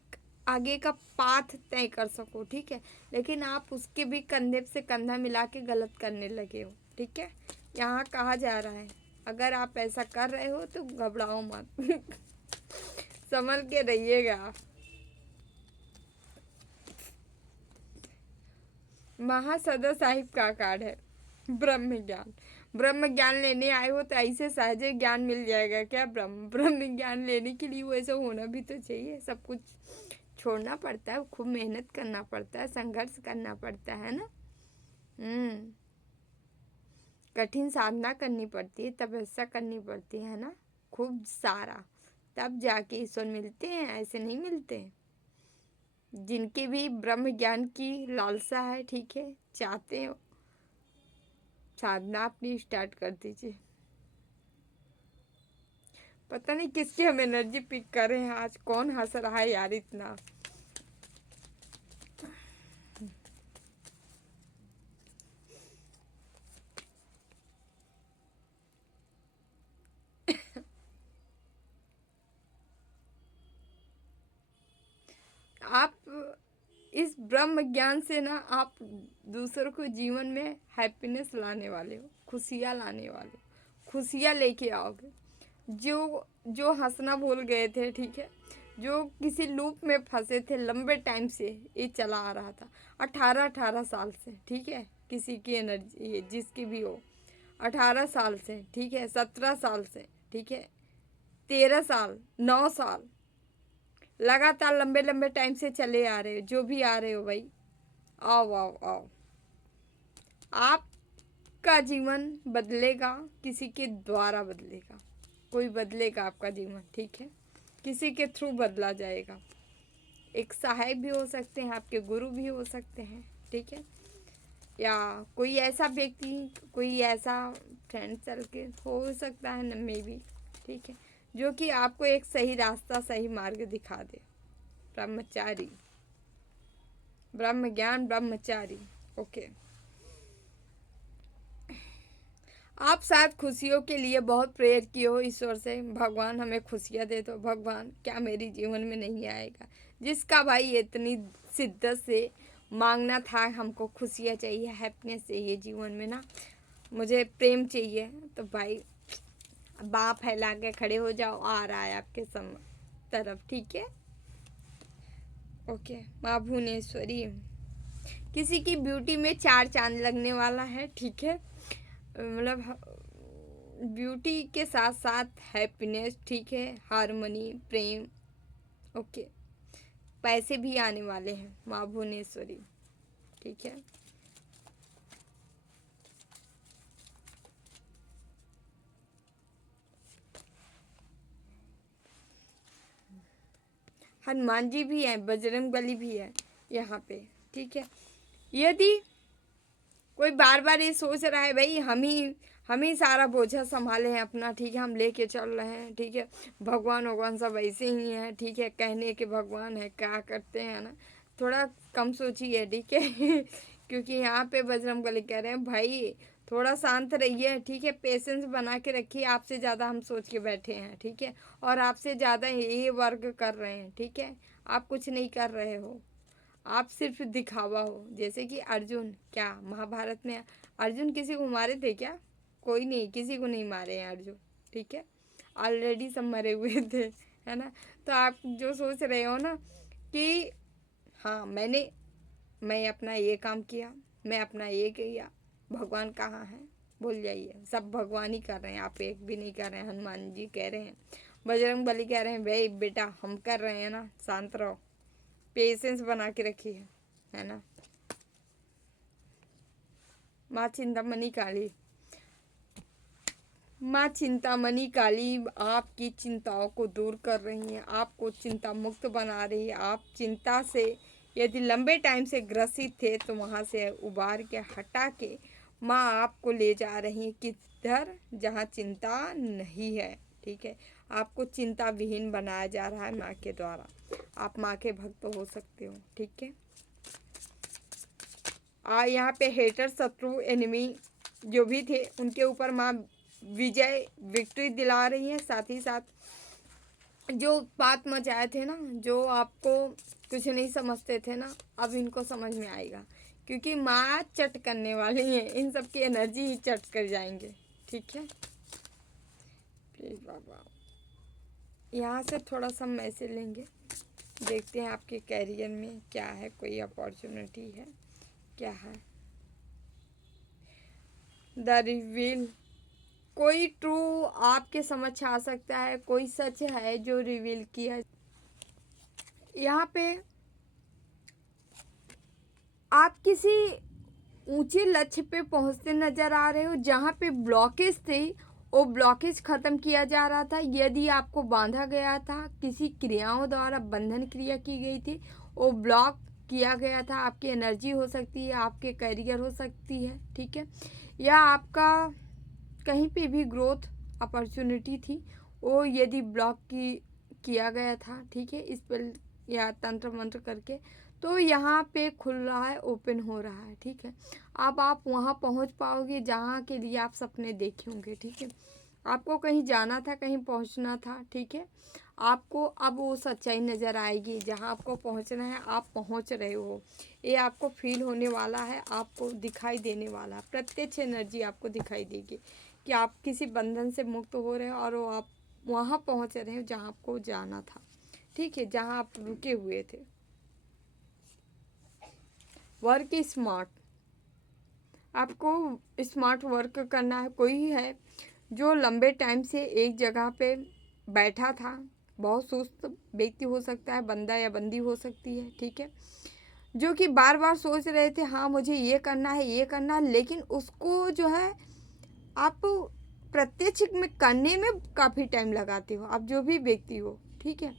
आगे का पाथ तय कर सको, ठीक है। लेकिन आप उसके भी कंधे से कंधा मिला के गलत करने लगे हो, ठीक है। यहाँ कहा जा रहा है अगर आप ऐसा कर रहे हो तो घबराओ मत। संभल के रहिएगा। महासदा साहिब का कार्ड है, ब्रह्म ज्ञान। ब्रह्म ज्ञान लेने आए हो तो ऐसे सहजे ज्ञान मिल जाएगा क्या? ब्रह्म ज्ञान लेने के लिए वो ऐसा होना भी तो चाहिए। सब कुछ छोड़ना पड़ता है, खूब मेहनत करना पड़ता है, संघर्ष करना पड़ता है ना। कठिन साधना करनी पड़ती है, तपस्या करनी पड़ती है ना, खूब सारा, तब जाके ईश्वर मिलते हैं, ऐसे नहीं मिलते। जिनके भी ब्रह्म ज्ञान की लालसा है, ठीक है, चाहते हो, साधना अपनी स्टार्ट कर दीजिए। पता नहीं किसकी हम एनर्जी पिक कर रहे हैं आज, कौन हंस रहा है यार इतना। आप इस ब्रह्म ज्ञान से ना आप दूसरों को जीवन में हैप्पीनेस लाने वाले हो, खुशियाँ लाने वाले हो, खुशियाँ लेके आओगे। जो जो हंसना भूल गए थे, ठीक है, जो किसी लूप में फंसे थे लंबे टाइम से, ये चला आ रहा था 18 साल से, ठीक है, किसी की एनर्जी जिसकी भी हो, 18 साल से, ठीक है, 17 साल से, ठीक है, 13 साल, 9 साल, लगातार लंबे लंबे टाइम से चले आ रहे हो, जो भी आ रहे हो भाई, आओ आओ आओ। आपका जीवन बदलेगा, किसी के द्वारा बदलेगा, कोई बदलेगा आपका जीवन, ठीक है, किसी के थ्रू बदला जाएगा। एक सहायक भी हो सकते हैं, आपके गुरु भी हो सकते हैं, ठीक है, या कोई ऐसा व्यक्ति, कोई ऐसा फ्रेंड सर्कल हो सकता है न, मे भी, ठीक है, जो कि आपको एक सही रास्ता, सही मार्ग दिखा दे। ब्रह्मचारी, ब्रह्म ज्ञान ब्रह्मचारी, ओके। आप शायद खुशियों के लिए बहुत प्रेयर किए हो ईश्वर से, भगवान हमें खुशियाँ दे दो, भगवान क्या मेरी जीवन में नहीं आएगा। जिसका भाई इतनी शिद्दत से मांगना था, हमको खुशियाँ चाहिए, हैप्पीनेस चाहिए जीवन में ना, मुझे प्रेम चाहिए, तो भाई बाँह फैला के खड़े हो जाओ, आ रहा है आपके तरफ, ठीक है, ओके। माँ भुवनेश्वरी, किसी की ब्यूटी में 4 चांद लगने वाला है, ठीक है, मतलब ब्यूटी के साथ साथ हैप्पीनेस, ठीक है, हार्मनी, प्रेम, ओके, पैसे भी आने वाले हैं माँ भुवनेश्वरी, ठीक है। हनुमान जी भी हैं, बजरंगबली भी है यहाँ पे, ठीक है। यदि कोई बार बार ये सोच रहा है भाई हम ही सारा बोझा संभाले हैं अपना, ठीक है, हम लेके चल रहे हैं, ठीक है, भगवान सब ऐसे ही हैं, ठीक है, कहने के भगवान है, क्या करते हैं ना, थोड़ा कम सोचिए, ठीक है। क्योंकि यहाँ पे बजरंगबली कह रहे हैं भाई थोड़ा शांत रहिए, ठीक है, पेशेंस बना के रखिए, आपसे ज़्यादा हम सोच के बैठे हैं, ठीक है, और आपसे ज़्यादा ये वर्क कर रहे हैं, ठीक है, आप कुछ नहीं कर रहे हो, आप सिर्फ दिखावा हो। जैसे कि अर्जुन, क्या महाभारत में अर्जुन किसी को मारे थे क्या? कोई नहीं, किसी को नहीं मारे हैं अर्जुन, ठीक है, ऑलरेडी सब मरे हुए थे, है ना। तो आप जो सोच रहे हो ना कि हाँ मैं अपना ये काम किया, मैं अपना ये किया, भगवान कहाँ है, भूल जाइए, सब भगवान ही कर रहे हैं, आप एक भी नहीं कर रहे हैं। हनुमान जी कह रहे हैं, बजरंग बली कह रहे हैं भाई बेटा हम कर रहे हैं ना, शांत रहो, पेशेंस बना के रखिए, है ना। माँ चिंतामणि काली, माँ चिंतामणि काली आपकी चिंताओं को दूर कर रही हैं, आपको चिंता मुक्त बना रही है। आप चिंता से यदि लंबे टाइम से ग्रसित थे तो वहाँ से उबार के हटा के माँ आपको ले जा रही है किधर, जहाँ चिंता नहीं है, ठीक है, आपको चिंता विहीन बनाया जा रहा है माँ के द्वारा। आप माँ के भक्त हो सकते हो, ठीक है। यहाँ पे हेटर, शत्रु, एनिमी जो भी थे उनके ऊपर माँ विजय, विक्ट्री दिला रही है। साथ ही साथ जो बात मचाए थे ना, जो आपको कुछ नहीं समझते थे ना, अब इनको समझ में आएगा, क्योंकि माँ चट करने वाली है, इन सब की एनर्जी ही चट कर जाएंगे, ठीक है। प्लीज़ बाबा, यहाँ से थोड़ा सा मैसेज लेंगे, देखते हैं आपके कैरियर में क्या है, कोई अपॉर्चुनिटी है क्या है। द रिवील, कोई ट्रू आपके समझ आ सकता है, कोई सच है जो रिवील किया। यहाँ पे आप किसी ऊंचे लक्ष्य पे पहुंचते नजर आ रहे हो। जहाँ पे ब्लॉकेज थे वो ब्लॉकेज खत्म किया जा रहा था। यदि आपको बांधा गया था, किसी क्रियाओं द्वारा बंधन क्रिया की गई थी, वो ब्लॉक किया गया था। आपकी एनर्जी हो सकती है, आपके करियर हो सकती है, ठीक है, या आपका कहीं पे भी ग्रोथ अपॉर्चुनिटी थी, वो यदि ब्लॉक किया गया था, ठीक है, इस पर या तंत्र मंत्र करके, तो यहाँ पे खुल रहा है, ओपन हो रहा है, ठीक है। अब आप वहाँ पहुँच पाओगे जहाँ के लिए आप सपने देखे होंगे, ठीक है। आपको कहीं जाना था, कहीं पहुँचना था, ठीक है। आपको अब वो सच्चाई नज़र आएगी, जहाँ आपको पहुँचना है आप पहुँच रहे हो। ये आपको फील होने वाला है, आपको दिखाई देने वाला है, प्रत्यक्ष एनर्जी आपको दिखाई देगी कि आप किसी बंधन से मुक्त हो रहे हो और वो आप वहाँ पहुँच रहे हो जहाँ आपको जाना था, ठीक है, जहाँ आप रुके हुए थे। वर्क स्मार्ट, आपको स्मार्ट वर्क करना है। कोई है जो लंबे टाइम से एक जगह पे बैठा था, बहुत सुस्त व्यक्ति हो सकता है, बंदा या बंदी हो सकती है, ठीक है, जो कि बार बार सोच रहे थे हाँ मुझे ये करना है, ये करना है, लेकिन उसको जो है आप प्रत्यक्ष में करने में काफ़ी टाइम लगाते हो। आप जो भी व्यक्ति हो, ठीक है,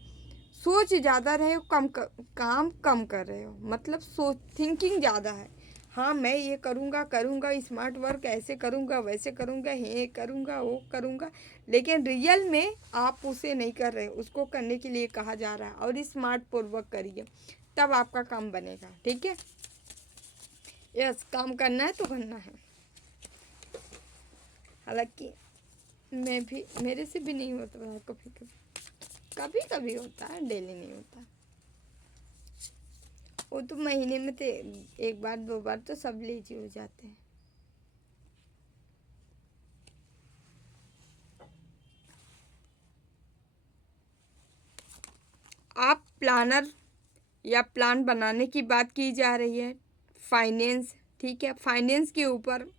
सोच ज़्यादा रहे हो, काम कम कर रहे हो, मतलब सोच थिंकिंग ज़्यादा है। हाँ मैं ये करूँगा करूँगा, स्मार्ट वर्क ऐसे करूँगा, वैसे करूँगा, ये करूँगा, वो करूँगा, लेकिन रियल में आप उसे नहीं कर रहे, उसको करने के लिए कहा जा रहा है। और स्मार्ट पूर्वक करिए, तब आपका काम बनेगा, ठीक है। यस, काम करना है तो करना है। हालांकि मैं भी, मेरे से भी नहीं होता, कभी कभी, कभी कभी होता है, डेली नहीं होता। वो तो महीने में तो एक बार दो बार तो सब लेजी हो जाते हैं। आप प्लानर या प्लान बनाने की बात की जा रही है, फाइनेंस, ठीक है, फाइनेंस के ऊपर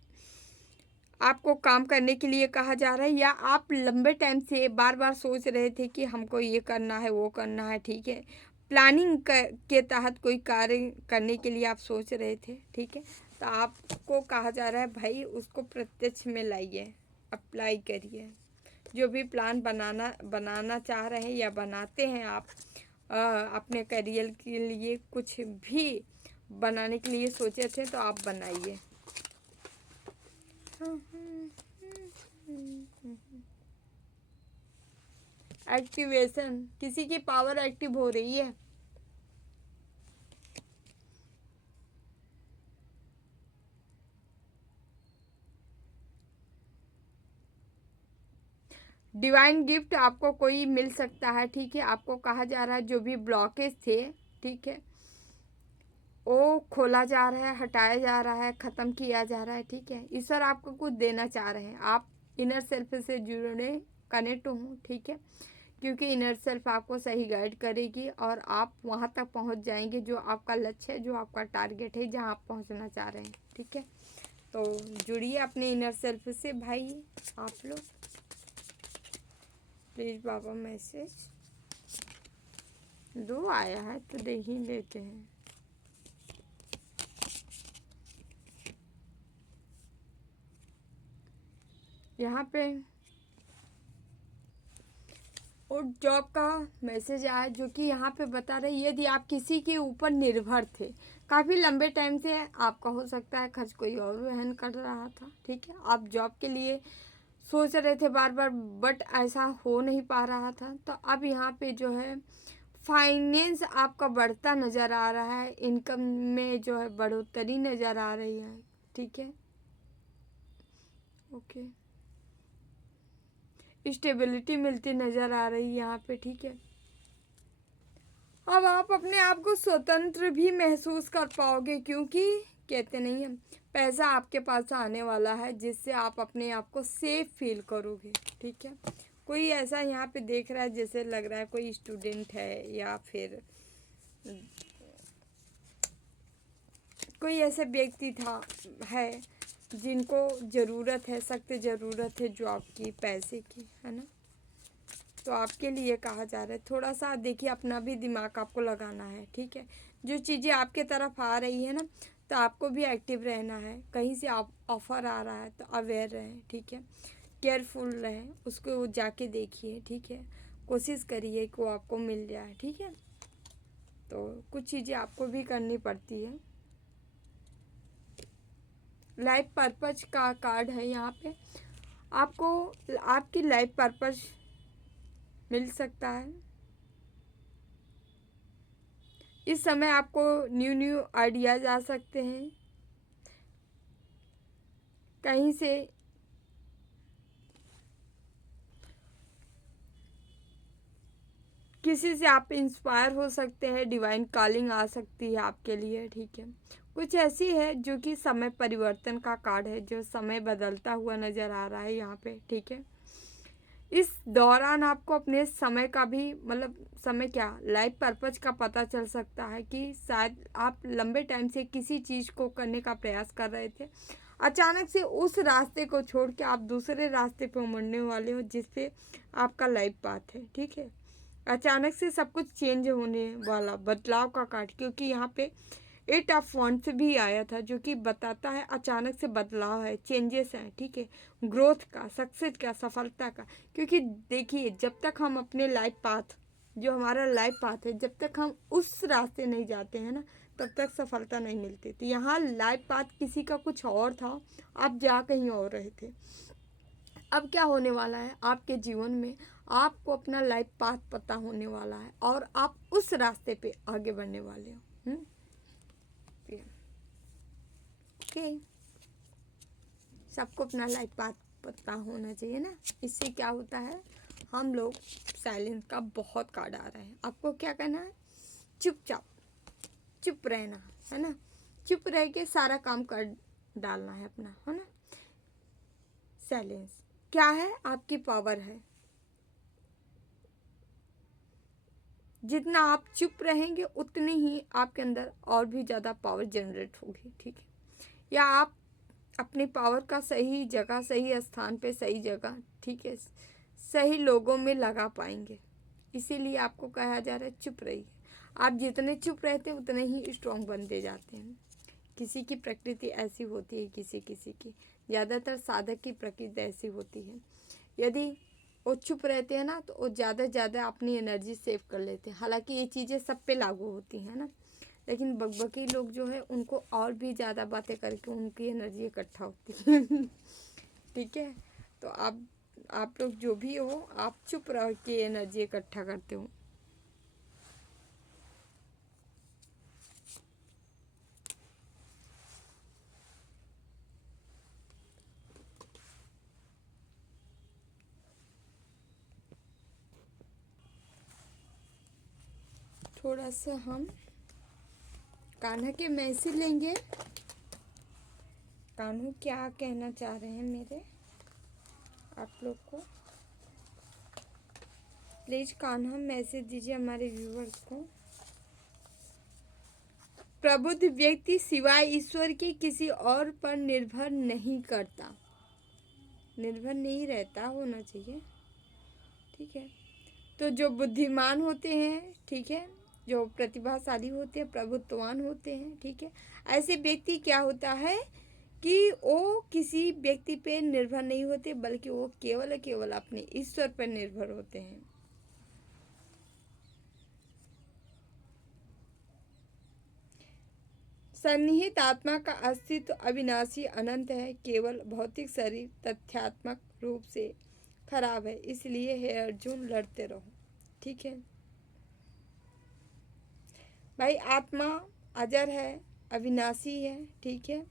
आपको काम करने के लिए कहा जा रहा है, या आप लंबे टाइम से बार बार सोच रहे थे कि हमको ये करना है, वो करना है, ठीक है, प्लानिंग के तहत कोई कार्य करने के लिए आप सोच रहे थे, ठीक है, तो आपको कहा जा रहा है भाई उसको प्रत्यक्ष में लाइए, अप्लाई करिए। जो भी प्लान बनाना चाह रहे हैं या बनाते हैं आप, अपने करियर के लिए कुछ भी बनाने के लिए सोचे थे तो आप बनाइए। एक्टिवेशन, किसी की पावर एक्टिव हो रही है। डिवाइन गिफ्ट आपको कोई मिल सकता है, ठीक है, आपको कहा जा रहा है जो भी ब्लॉकेज थे, ठीक है, वो खोला जा रहा है, हटाया जा रहा है, ख़त्म किया जा रहा है, ठीक है। ईश्वर आपको कुछ देना चाह रहे हैं, आप इनर सेल्फ से जुड़े, कनेक्ट हो, ठीक है, क्योंकि इनर सेल्फ आपको सही गाइड करेगी और आप वहाँ तक पहुँच जाएंगे जो आपका लक्ष्य है, जो आपका टारगेट है, जहाँ आप पहुँचना चाह रहे हैं, ठीक है। तो जुड़िए अपने इनर सेल्फ से भाई, आप लोग प्लीज़। बाबा मैसेज दो आया है तो दे ही लेते हैं। यहाँ पे और जॉब का मैसेज आया, जो कि यहाँ पे बता रहे यदि आप किसी के ऊपर निर्भर थे काफ़ी लंबे टाइम से, आपका हो सकता है खर्च कोई और वहन कर रहा था, ठीक है, आप जॉब के लिए सोच रहे थे बार बार, बट ऐसा हो नहीं पा रहा था, तो अब यहाँ पे जो है फाइनेंस आपका बढ़ता नज़र आ रहा है, इनकम में जो है बढ़ोतरी नज़र आ रही है, ठीक है, ओके, स्टेबिलिटी मिलती नज़र आ रही है यहाँ पे, ठीक है। अब आप अपने आप को स्वतंत्र भी महसूस कर पाओगे, क्योंकि कहते नहीं है पैसा आपके पास आने वाला है जिससे आप अपने आप को सेफ फील करोगे, ठीक है। कोई ऐसा यहाँ पे देख रहा है जैसे लग रहा है कोई स्टूडेंट है या फिर कोई ऐसा व्यक्ति था है जिनको ज़रूरत है, सख्त ज़रूरत है जॉब की, पैसे की, है ना, तो आपके लिए कहा जा रहा है थोड़ा सा देखिए, अपना भी दिमाग आपको लगाना है, ठीक है। जो चीज़ें आपके तरफ आ रही है ना, तो आपको भी एक्टिव रहना है। कहीं से आप ऑफ़र आ रहा है तो अवेयर रहें, ठीक है, केयरफुल रहें, उसको जाके देखिए, ठीक है, कोशिश करिए कि वो आपको मिल जाए, ठीक है। तो कुछ चीज़ें आपको भी करनी पड़ती है। लाइफ पर्पज का कार्ड है यहाँ पे, आपको आपकी लाइफ पर्पज मिल सकता है। इस समय आपको न्यू न्यू आइडियाज़ आ सकते हैं, कहीं से किसी से आप इंस्पायर हो सकते हैं, डिवाइन कॉलिंग आ सकती है आपके लिए, ठीक है। कुछ ऐसी है जो कि समय परिवर्तन का कार्ड है, जो समय बदलता हुआ नज़र आ रहा है यहाँ पे, ठीक है। इस दौरान आपको अपने समय का भी मतलब समय क्या लाइफ पर्पज का पता चल सकता है कि शायद आप लंबे टाइम से किसी चीज़ को करने का प्रयास कर रहे थे, अचानक से उस रास्ते को छोड़ के आप दूसरे रास्ते पे मुड़ने वाले हो जिस पे आपका लाइफ पाथ है, ठीक है। अचानक से सब कुछ चेंज होने वाला बदलाव का कार्ड, क्योंकि यहाँ पे 8 ऑफ वॉन्ड्स भी आया था जो कि बताता है अचानक से बदलाव है, चेंजेस हैं, ठीक है, ग्रोथ का, सक्सेस का, सफलता का। क्योंकि देखिए जब तक हम अपने लाइफ पाथ, जो हमारा लाइफ पाथ है, जब तक हम उस रास्ते नहीं जाते हैं ना, तब तक सफलता नहीं मिलती। तो यहाँ लाइफ पाथ किसी का कुछ और था, आप जा कहीं और रहे थे। अब क्या होने वाला है आपके जीवन में, आपको अपना लाइफ पाथ पता होने वाला है और आप उस रास्ते पे आगे बढ़ने वाले हो। ओके, सबको अपना लाइफ पाथ पता होना चाहिए ना। इससे क्या होता है, हम लोग साइलेंस का बहुत कार्ड आ रहा है, आपको क्या करना है, चुपचाप चुप रहना है ना, चुप रह के सारा काम कर डालना है अपना, है ना। साइलेंस क्या है, आपकी पावर है। जितना आप चुप रहेंगे उतनी ही आपके अंदर और भी ज़्यादा पावर जनरेट होगी, ठीक है। या आप अपनी पावर का सही जगह, सही स्थान पे, सही जगह, ठीक है, सही लोगों में लगा पाएंगे। इसीलिए आपको कहा जा रहा है चुप रहिए। आप जितने चुप रहते हैं उतने ही स्ट्रांग बनते जाते हैं। किसी की प्रकृति ऐसी होती है, किसी किसी की, ज़्यादातर साधक की प्रकृति ऐसी होती है। यदि वो चुप रहते हैं ना तो वो ज़्यादा से ज़्यादा अपनी एनर्जी सेव कर लेते हैं। हालांकि ये चीज़ें सब पे लागू होती हैं ना, लेकिन बकबकी लोग जो है उनको और भी ज़्यादा बातें करके उनकी एनर्जी इकट्ठा होती है ठीक है। तो आप लोग जो भी हो, आप चुप रह के एनर्जी इकट्ठा करते हो। थोड़ा सा हम कान्हा के मैसेज लेंगे। कान्हा क्या कहना चाह रहे हैं मेरे आप लोग को, प्लीज कान्हा मैसेज दीजिए हमारे व्यूवर्स को। प्रबुद्ध व्यक्ति सिवाय ईश्वर के किसी और पर निर्भर नहीं करता, निर्भर नहीं रहता, होना चाहिए, ठीक है। तो जो बुद्धिमान होते हैं, ठीक है, जो प्रतिभाशाली होते हैं, प्रभुत्ववान होते हैं, ठीक है, ऐसे व्यक्ति क्या होता है कि वो किसी व्यक्ति पे निर्भर नहीं होते, बल्कि वो केवल अपने ईश्वर पर निर्भर होते हैं। सन्निहित आत्मा का अस्तित्व अविनाशी अनंत है, केवल भौतिक शरीर तथ्यात्मक रूप से खराब है, इसलिए हे अर्जुन लड़ते रहो, ठीक है भाई। आत्मा अजर है, अविनाशी है, ठीक है।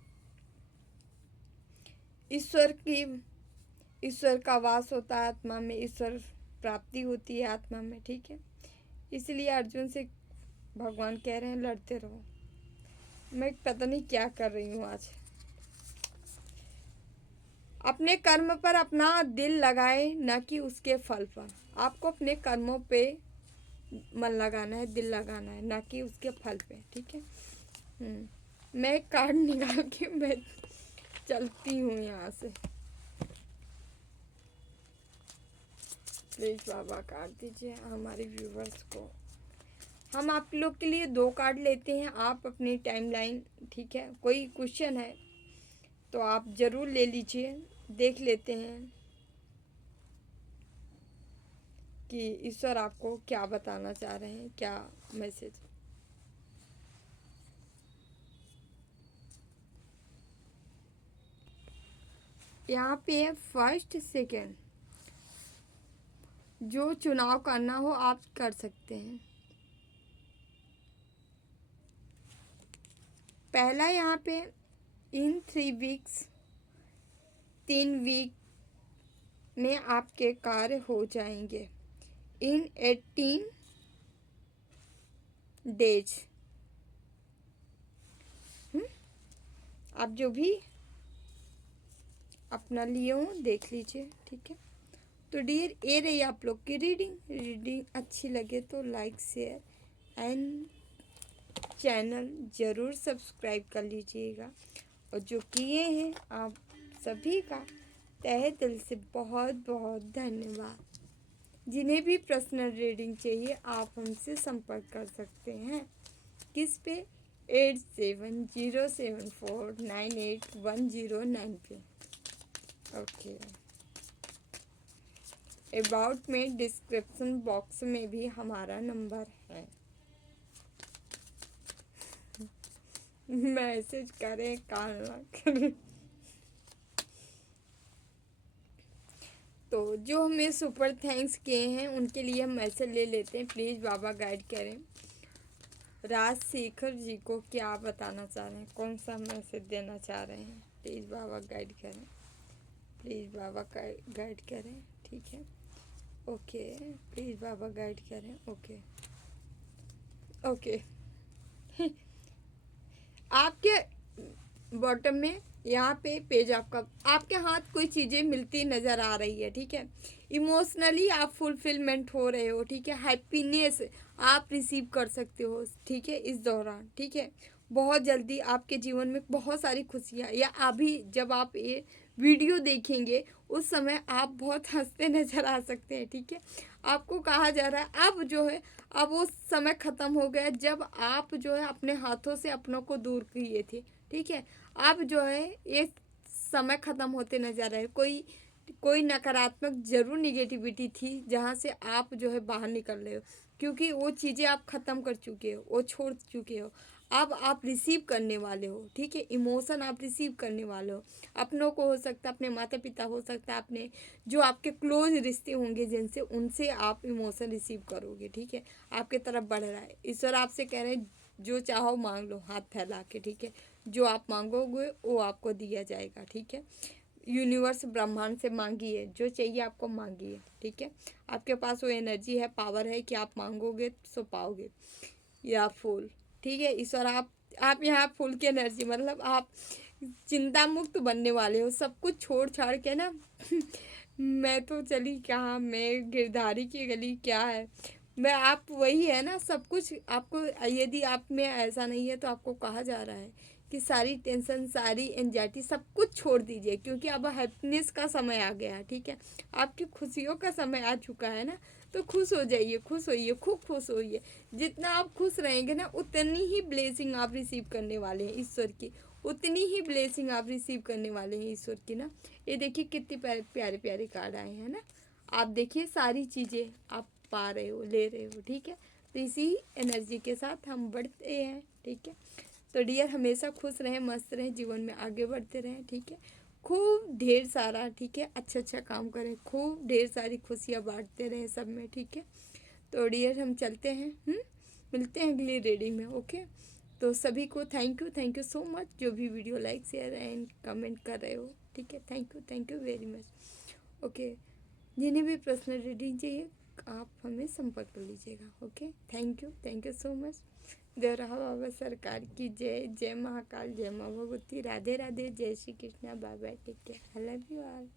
ईश्वर का वास होता है आत्मा में, ईश्वर प्राप्ति होती है आत्मा में, ठीक है। इसलिए अर्जुन से भगवान कह रहे हैं लड़ते रहो। मैं पता नहीं क्या कर रही हूँ आज। अपने कर्म पर अपना दिल लगाए, न कि उसके फल पर। आपको अपने कर्मों पे मन लगाना है, दिल लगाना है, ना कि उसके फल पे, ठीक है। मैं एक कार्ड निकाल के मैं चलती हूँ यहाँ से। प्लीज़ बाबा कार्ड दीजिए हमारे व्यूवर्स को, हम आप लोग के लिए 2 कार्ड लेते हैं, आप अपनी टाइमलाइन, ठीक है, कोई क्वेश्चन है तो आप ज़रूर ले लीजिए, देख लेते हैं कि ईश्वर आपको क्या बताना चाह रहे हैं, क्या मैसेज। यहाँ पे है फर्स्ट सेकंड, जो चुनाव करना हो आप कर सकते हैं। पहला यहाँ पे इन 3 वीक्स, 3 वीक में आपके कार्य हो जाएंगे। इन 18 डेज आप जो भी अपना लिए हो देख लीजिए, ठीक है। तो डियर, ये रही आप लोग की रीडिंग अच्छी लगे तो लाइक शेयर एंड चैनल ज़रूर सब्सक्राइब कर लीजिएगा। और जो किए हैं आप सभी का तहे दिल से बहुत बहुत धन्यवाद। जिन्हें भी पर्सनल रीडिंग चाहिए आप हमसे संपर्क कर सकते हैं। किस पे? 8707498109 पे। ओके। अबाउट में डिस्क्रिप्शन बॉक्स में भी हमारा नंबर है, मैसेज करें कॉल ना करें। तो जो हमें सुपर थैंक्स किए हैं उनके लिए हम मैसेज ले लेते हैं। प्लीज़ बाबा गाइड करें। राजशेखर जी को क्या बताना चाह रहे हैं, कौन सा मैसेज देना चाह रहे हैं, प्लीज़ बाबा गाइड करें, प्लीज़ बाबा गाइड करें, ठीक है। ओके, प्लीज़ बाबा गाइड करें। Okay okay. आपके बॉटम में यहाँ पे पेज आपके हाथ कोई चीज़ें मिलती नज़र आ रही है, ठीक है। इमोशनली आप फुलफिलमेंट हो रहे हो, ठीक है। हैप्पीनेस आप रिसीव कर सकते हो, ठीक है, इस दौरान, ठीक है। बहुत जल्दी आपके जीवन में बहुत सारी खुशियाँ, या अभी जब आप ये वीडियो देखेंगे उस समय आप बहुत हंसते नज़र आ सकते हैं, ठीक है। आपको कहा जा रहा है अब जो है, अब वो समय ख़त्म हो गया जब आप जो है अपने हाथों से अपनों को दूर किए थे, ठीक है। अब जो है ये समय ख़त्म होते नज़र आए। कोई नकारात्मक ज़रूर निगेटिविटी थी जहाँ से आप जो है बाहर निकल रहे हो, क्योंकि वो चीज़ें आप ख़त्म कर चुके हो, वो छोड़ चुके हो। अब आप रिसीव करने वाले हो, ठीक है। इमोशन आप रिसीव करने वाले हो। अपनों को हो सकता है, अपने माता पिता हो सकता है, अपने जो आपके क्लोज रिश्ते होंगे जिनसे, उनसे आप इमोशन रिसीव करोगे, ठीक है। आपके तरफ बढ़ रहा है। ईश्वर आपसे कह रहे हैं जो चाहो मांग लो हाथ फैला के, ठीक है। जो आप मांगोगे वो आपको दिया जाएगा, ठीक है। यूनिवर्स ब्रह्मांड से मांगिए, जो चाहिए आपको मांगिए, ठीक है। आपके पास वो एनर्जी है, पावर है कि आप मांगोगे सो पाओगे। या फूल, ठीक है। ईश्वर आप यहाँ फूल की एनर्जी, मतलब आप चिंता मुक्त बनने वाले हो, सब कुछ छोड़ छाड़ के ना। मैं तो चली कहाँ, मैं गिरधारी की गली क्या है, मैं आप वही है ना। सब कुछ आपको, यदि आप में ऐसा नहीं है तो आपको कहा जा रहा है कि सारी टेंशन, सारी एंजाइटी सब कुछ छोड़ दीजिए, क्योंकि अब हैप्पीनेस का समय आ गया है, ठीक है। आपकी खुशियों का समय आ चुका है ना। तो खुश हो जाइए, खुश होइए, खूब खुश होइए। जितना आप खुश रहेंगे ना उतनी ही ब्लेसिंग आप रिसीव करने वाले हैं ईश्वर की, उतनी ही ब्लेसिंग आप रिसीव करने वाले हैं ईश्वर की ना। ये देखिए कितने प्यारे प्यारे कार्ड आए हैं ना। आप देखिए सारी चीज़ें आप पा रहे हो, ले रहे हो, ठीक है। तो इसी एनर्जी के साथ हम बढ़ते हैं, ठीक है। तो डियर, हमेशा खुश रहें, मस्त रहें, जीवन में आगे बढ़ते रहें, ठीक है। खूब ढेर सारा, ठीक है, अच्छा अच्छा काम करें, खूब ढेर सारी खुशियाँ बांटते रहें सब में, ठीक है। तो डियर, हम चलते हैं, मिलते हैं अगली रीडिंग में, ओके। तो सभी को थैंक यू सो मच, जो भी video like share and comment कर रहे हो, ठीक है। Thank you very much, okay. जिन्हें भी पर्सनल रीडिंग चाहिए आप हमें संपर्क कर लीजिएगा, okay. Thank you so much. Devraha Baba सरकार की जय। जय महाकाल, जय माँ भगवती, राधे राधे, जय Shri Krishna, bye bye, take care, I love you all.